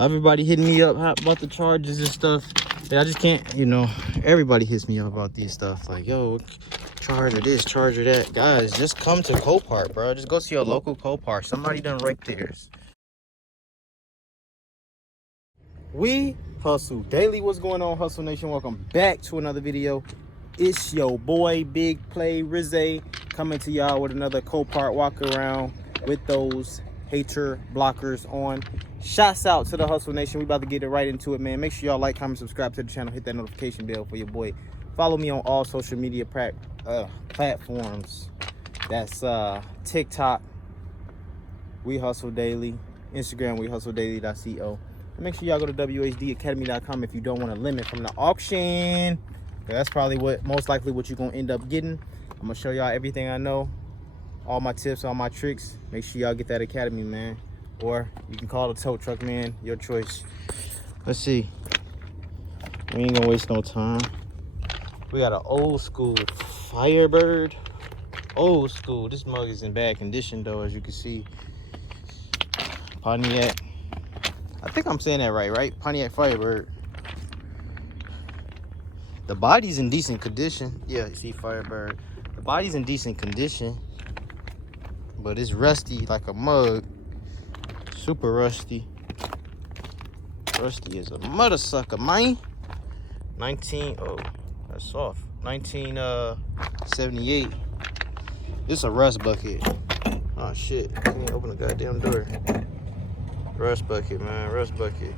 Everybody hitting me up about the charges and stuff. Yeah, I just can't, you know, everybody hits me up about these stuff. Like, yo, charger this, charger that. Guys, just come to Copart, bro. Just go see your local Copart. Somebody done wrecked theirs. We hustle daily. What's going on, Hustle Nation? Welcome back to another video. It's your boy, Big Play Hse, coming to y'all with another Copart walk around with those hater blockers on. Shouts out to the Hustle Nation. We about to get it right into it, man. Make sure y'all like, comment, subscribe to the channel, hit that notification bell for your boy. Follow me on all social media platforms. That's TikTok, We Hustle Daily, Instagram, wehustledaily.co. And make sure y'all go to wehustledaily.com if you don't want a limit from the auction. That's probably most likely what you're gonna end up getting. I'm gonna show y'all everything I know, all my tips, all my tricks. Make sure y'all get that academy, man. Or you can call the tow truck man, your choice. Let's see. We ain't gonna waste no time. We got an old school Firebird. Old school. This mug is in bad condition though, as you can see. Pontiac. I think I'm saying that right? Pontiac Firebird. The body's in decent condition. Yeah, you see Firebird. The body's in decent condition, but it's rusty like a mug. Super rusty. Rusty is a mother sucker, man. 19, oh, that's soft. 1978. This a rust bucket. Oh shit, can't open the goddamn door. Rust bucket, man, rust bucket.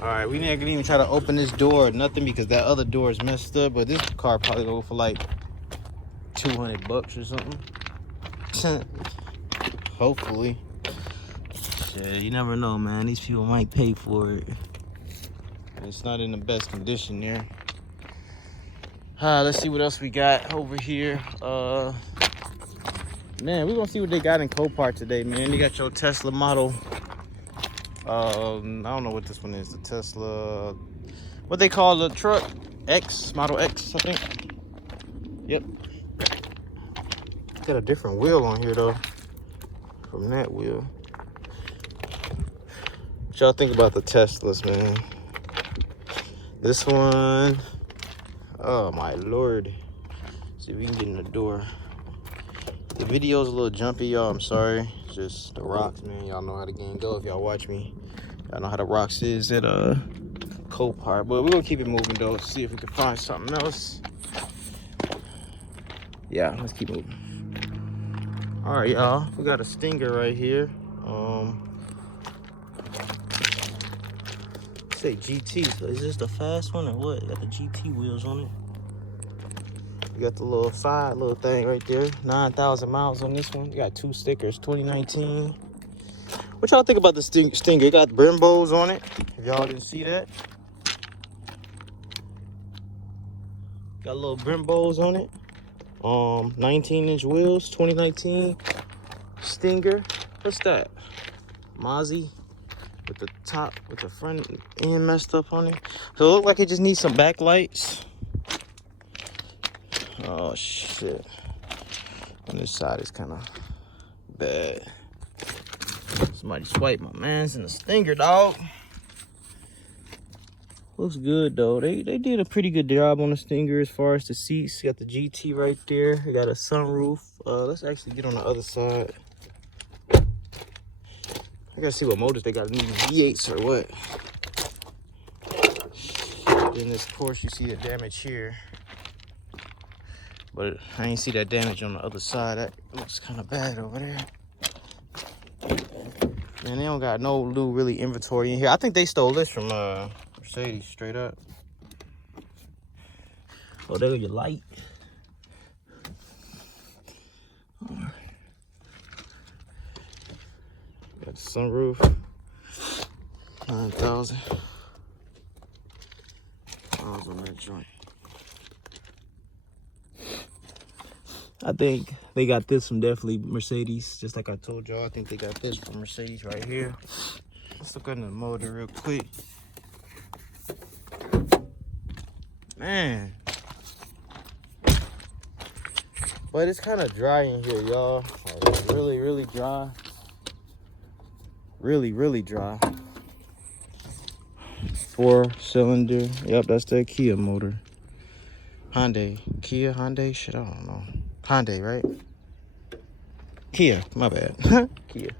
All right, we ain't gonna even try to open this door or nothing because that other door is messed up, but this car probably go for like 200 bucks or something. Hopefully. Shit, you never know, man. These people might pay for it. It's not in the best condition there. Let's see what else we got over here. Man, we're gonna see what they got in Copart today, man. They got your Tesla model. I don't know what this one is. The Tesla, what they call the truck? X, Model X, I think. Yep. Got a different wheel on here though, from that wheel. What y'all think about the Teslas, man? This one, oh my lord. See if we can get in the door. The video's a little jumpy, y'all. I'm sorry. It's just the rocks, man. Y'all know how the game go if y'all watch me. Y'all know how the rocks is at Copart. But we're gonna keep it moving though. See if we can find something else. Yeah, let's keep moving. All right, y'all. We got a Stinger right here. Say GT. So is this the fast one or what? Got the GT wheels on it. You got the little side little thing right there. 9,000 miles on this one. You got two stickers, 2019. What y'all think about the Stinger? It got Brembos on it. If y'all didn't see that. Got little Brembos on it. 19-inch wheels, 2019 Stinger. What's that? Mozzie with the top, with the front end messed up on it. So it look like it just needs some backlights. Oh shit. On this side is kind of bad. Somebody swiped my man's in the Stinger, dog. Looks good though. They did a pretty good job on the Stinger as far as the seats. You got the GT right there. You got a sunroof. Let's actually get on the other side. I gotta see what motors they got. Need V8s or what. Then this, of course, you see the damage here. But I ain't see that damage on the other side. That looks kind of bad over there. Man, they don't got no new really inventory in here. I think they stole this from Mercedes, straight up. Oh, there goes your light. Got the sunroof. 9,000 miles on that joint. I think they got this from definitely Mercedes. Just like I told y'all, I think they got this from Mercedes right here. Let's look under the motor real quick. Man. But it's kind of dry in here, y'all. Like, really, really dry. Really, really dry. 4-cylinder. Yep, that's that Kia motor. Hyundai. Kia, Hyundai? Shit, I don't know. Hyundai, right? Kia, my bad. Kia.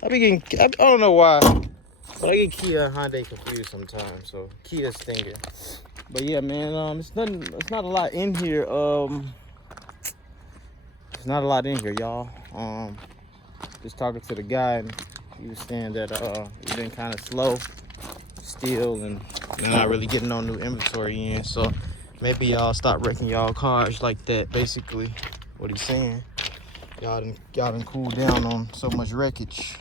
I don't know why, but I get Kia and Hyundai confused sometimes. So Kia's thinking. But yeah, man, it's not a lot in here. It's not a lot in here, y'all. Just talking to the guy, and he was saying that he's been kind of slow still, and they're not really getting no new inventory in. So maybe y'all stop wrecking y'all cars like that. Basically, what he's saying. Y'all done cooled down on so much wreckage.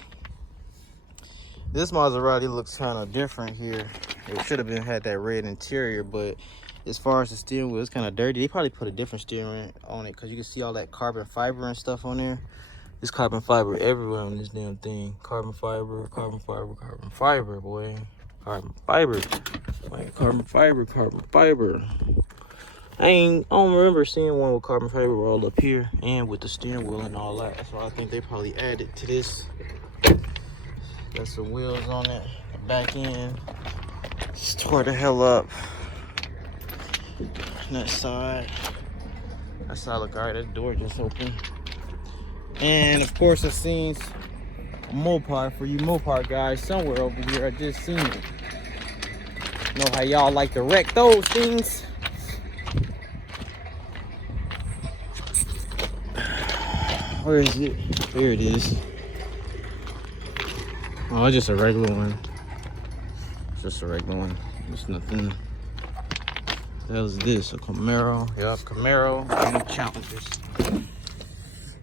This Maserati looks kind of different here. It should have had that red interior, but as far as the steering wheel, it's kind of dirty. They probably put a different steering on it because you can see all that carbon fiber and stuff on there. There's carbon fiber everywhere on this damn thing. Carbon fiber, carbon fiber, carbon fiber, boy. Carbon fiber. Like carbon fiber, carbon fiber. I don't remember seeing one with carbon fiber all up here and with the steering wheel and all that. So I think they probably added to this. Got some wheels on it. The back end. Just tore the hell up. That side. That side look alright. That door just opened. And of course I seen a Mopar for you Mopar guys somewhere over here. I just seen it. Know how y'all like to wreck those things. Where is it? Here it is. Oh, it's just a regular one. It's just a regular one. It's nothing. What the hell is this? A Camaro? Yup, Camaro. Any Challengers.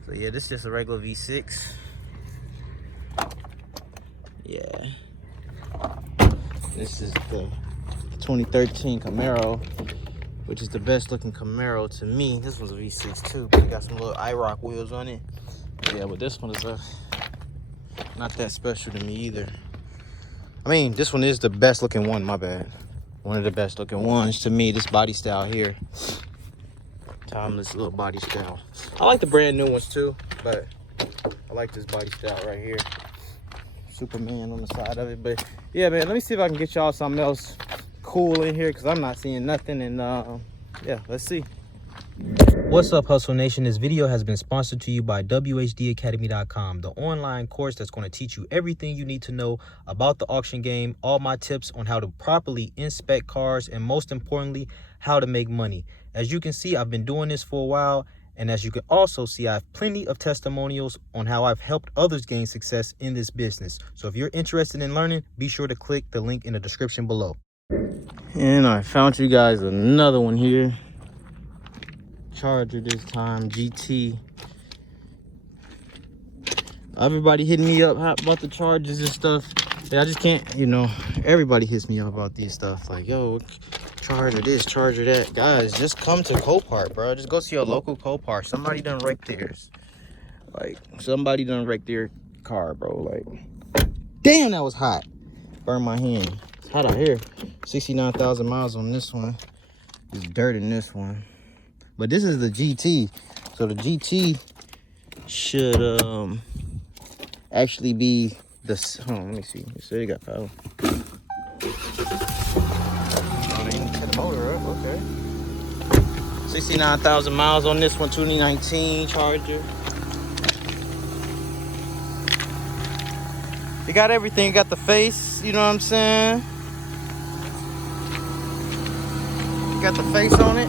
So yeah, this is just a regular V6. Yeah. This is the 2013 Camaro, which is the best looking Camaro to me. This one's a V6 too, but it got some little IROC wheels on it. Yeah, but this one is not that special to me either. I mean, this one is the best looking one, my bad. One of the best looking ones to me, this body style here. Timeless little body style. I like the brand new ones too, but I like this body style right here. Superman on the side of it. But yeah, man, let me see if I can get y'all something else cool in here, because I'm not seeing nothing. And yeah, let's see. What's up, Hustle Nation? This video has been sponsored to you by whdacademy.com, the online course that's going to teach you everything you need to know about the auction game, all my tips on how to properly inspect cars, and most importantly, how to make money. As you can see, I've been doing this for a while, and as you can also see, I have plenty of testimonials on how I've helped others gain success in this business. So if you're interested in learning, be sure to click the link in the description below. And I found you guys another one here. Charger this time, GT. Everybody hitting me up about the chargers and stuff. Yeah, I just can't, you know, everybody hits me up about these stuff. Like, yo, charger this, charger that. Guys, just come to Copart, bro. Just go to your local Copart. Somebody done wrecked theirs. Like, somebody done wrecked their car, bro. Like, damn, that was hot. Burned my hand. It's hot out here. 69,000 miles on this one. There's dirt in this one. But this is the GT. So the GT should actually be the, hold on, let me see. So you got power. Oh, they cut the motor up, okay. 69,000 miles on this one, 2019 Charger. You got everything, you got the face, you know what I'm saying? You got the face on it.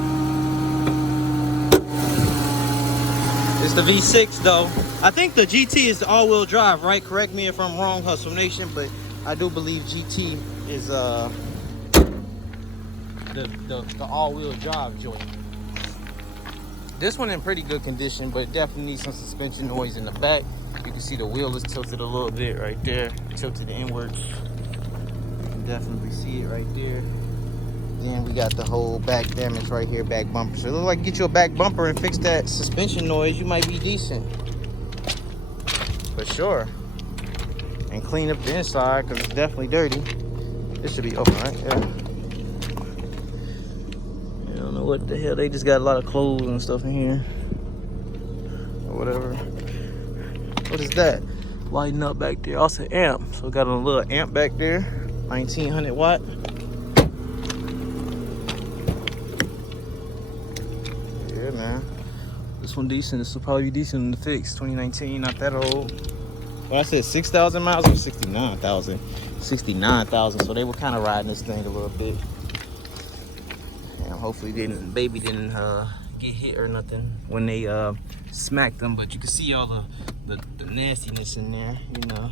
It's the V6 though. I think the GT is the all-wheel drive, right? Correct me if I'm wrong, Hustle Nation, but I do believe GT is the all-wheel drive joint. This one in pretty good condition, but it definitely needs some suspension noise in the back. You can see the wheel is tilted a little bit right there, tilted inwards. You can definitely see it right there. Then we got the whole back damage right here, back bumper. So it looks like get you a back bumper and fix that suspension noise, you might be decent. For sure. And clean up the inside, because it's definitely dirty. This should be open, right? Yeah. I don't know what the hell, they just got a lot of clothes and stuff in here. Or whatever. What is that? Lighting up back there. Also amp. So got a little amp back there. 1900 watt. Yeah, man. This one decent. This will probably be decent in the fix. 2019, not that old. Well, I said 6,000 miles or 69,000. 69,000. So they were kind of riding this thing a little bit. And hopefully baby didn't get hit or nothing when they smacked them. But you can see all the nastiness in there, you know.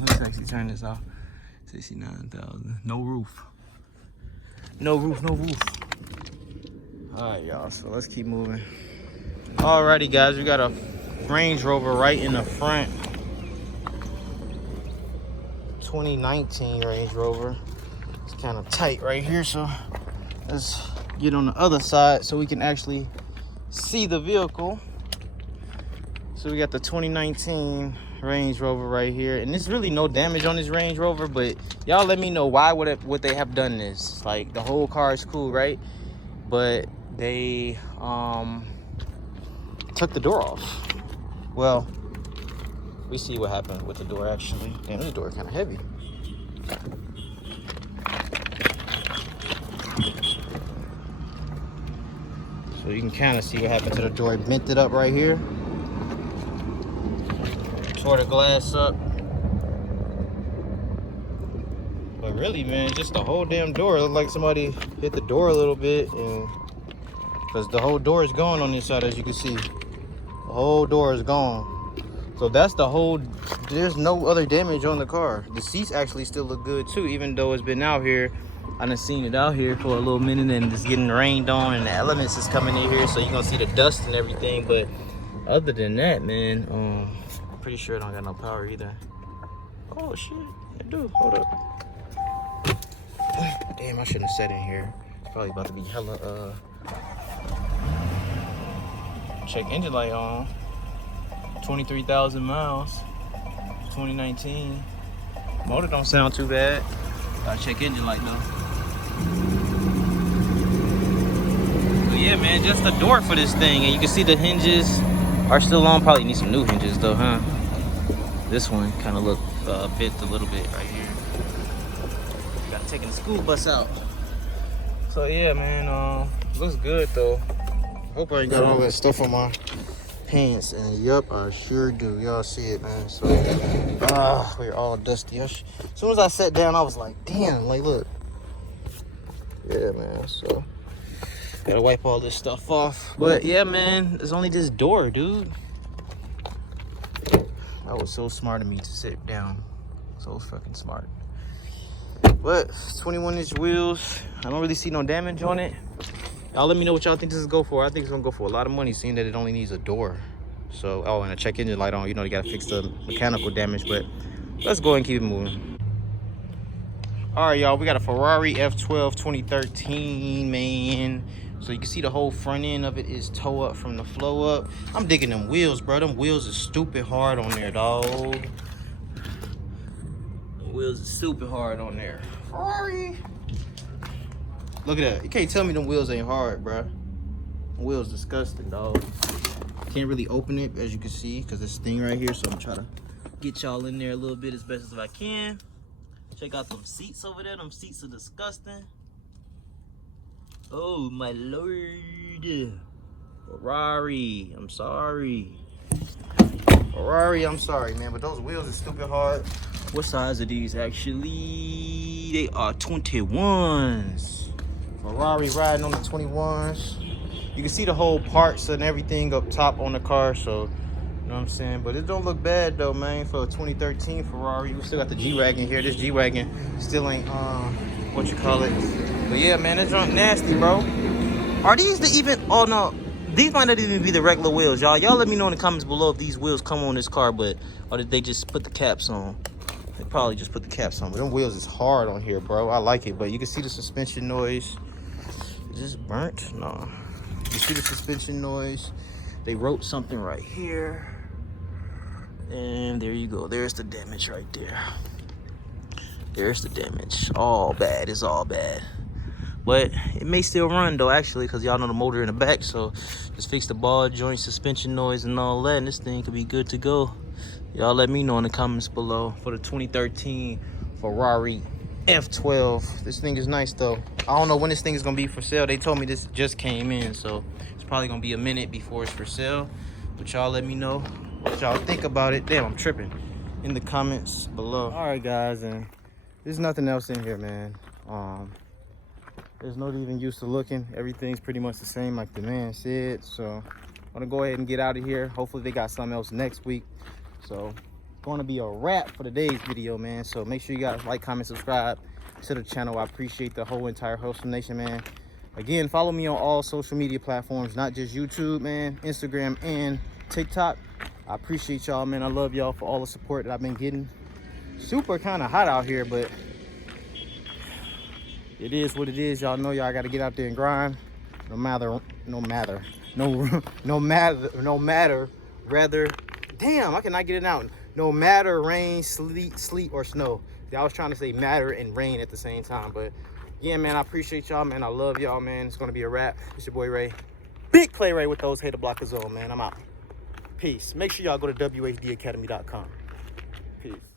Let's actually turn this off. 69,000. No roof. No roof, no roof. All right, y'all. So let's keep moving. Alrighty, guys. We got a Range Rover right in the front. 2019 Range Rover. It's kind of tight right here, so let's get on the other side so we can actually see the vehicle. So we got the 2019 Range Rover right here, and there's really no damage on this Range Rover, but y'all let me know why would they have done this. Like, the whole car is cool, right? But they took the door off. Well, we see what happened with the door actually. Damn, this door is kind of heavy. So you can kind of see what happened to the door. It bent it up right here. Tore the glass up. But really, man, just the whole damn door. It looked like somebody hit the door a little bit, and because the whole door is gone on this side, as you can see. The whole door is gone. So that's the whole, there's no other damage on the car. The seats actually still look good too, even though it's been out here. I done seen it out here for a little minute and it's getting rained on and the elements is coming in here, so you're gonna see the dust and everything. But other than that, man, I'm pretty sure it don't got no power either. Oh shit, it do, hold up. Damn, I shouldn't have sat in here. It's probably about to be hella, check engine light on. 23,000 miles, 2019. Motor don't sound too bad. Gotta check engine light though. But yeah, man, just the door for this thing, and you can see the hinges are still on. Probably need some new hinges though, huh? This one kind of look bent a little bit right here. Got taking the school bus out. So yeah, man, looks good though. Hope I ain't got all that stuff on my pants, and yup, I sure do. Y'all see it, man. So we're all dusty. As soon as I sat down, I was like, damn, like, look. Yeah, man. So gotta wipe all this stuff off. But yeah, man, it's only this door, dude. That was so smart of me to sit down. So fucking smart. But 21-inch wheels. I don't really see no damage on it. Y'all let me know what y'all think this is go for. I think it's gonna go for a lot of money, seeing that it only needs a door. So, oh, and a check engine light on. You know, you gotta fix the mechanical damage, but let's go and keep it moving. All right, y'all, we got a Ferrari F12 2013, man. So you can see the whole front end of it is toe up from the flow up. I'm digging them wheels, bro. Them wheels are stupid hard on there, dog. The wheels are stupid hard on there. Ferrari. Look at that. You can't tell me them wheels ain't hard, bro. The wheels disgusting, dog. Can't really open it, as you can see, because this thing right here. So I'm trying to get y'all in there a little bit as best as I can. Check out them seats over there. Them seats are disgusting. Oh, my lord. Ferrari, I'm sorry. Ferrari, I'm sorry, man. But those wheels are stupid hard. What size are these, actually? They are 21s. Ferrari riding on the 21s. You can see the whole parts and everything up top on the car, so you know what I'm saying. But it don't look bad though, man, for a 2013 Ferrari. We still got the G-Wagon here. This G-Wagon still ain't what you call it. But yeah, man, it's drunk nasty, bro. Are these the even? Oh no, these might not even be the regular wheels, y'all. Y'all let me know in the comments below if these wheels come on this car, but or did they just put the caps on? They probably just put the caps on. But them wheels is hard on here, bro. I like it, but you can see the suspension noise. Is this burnt? No. You see the suspension noise. They wrote something right here. And there you go. There's the damage right there. There's the damage. All bad. It's all bad. But it may still run though, actually, because y'all know the motor in the back. So just fix the ball joint, suspension noise, and all that, and this thing could be good to go. Y'all let me know in the comments below for the 2013 Ferrari F12. This thing is nice though. I don't know when this thing is gonna be for sale. They told me this just came in, so it's probably gonna be a minute before it's for sale. But y'all let me know what y'all think about it. Damn, I'm tripping. In the comments below. All right, guys, and there's nothing else in here, man. There's no even use to looking. Everything's pretty much the same, like the man said. So I'm gonna go ahead and get out of here. Hopefully they got something else next week. So going to be a wrap for today's video, man. So make sure you guys like, comment, subscribe to the channel. I appreciate the whole entire Hustle Nation, man. Again, follow me on all social media platforms, not just YouTube, man, Instagram and TikTok. I appreciate y'all, man. I love y'all for all the support that I've been getting. Super kind of hot out here, but it is what it is. Y'all know y'all got to get out there and grind. No matter rather, damn, I cannot get it out. No matter rain, sleet, or snow. I was trying to say matter and rain at the same time. But yeah, man, I appreciate y'all, man. I love y'all, man. It's going to be a wrap. It's your boy Ray. Big Play Ray with those hater blockers on, man. I'm out. Peace. Make sure y'all go to wehustledaily.com. Peace.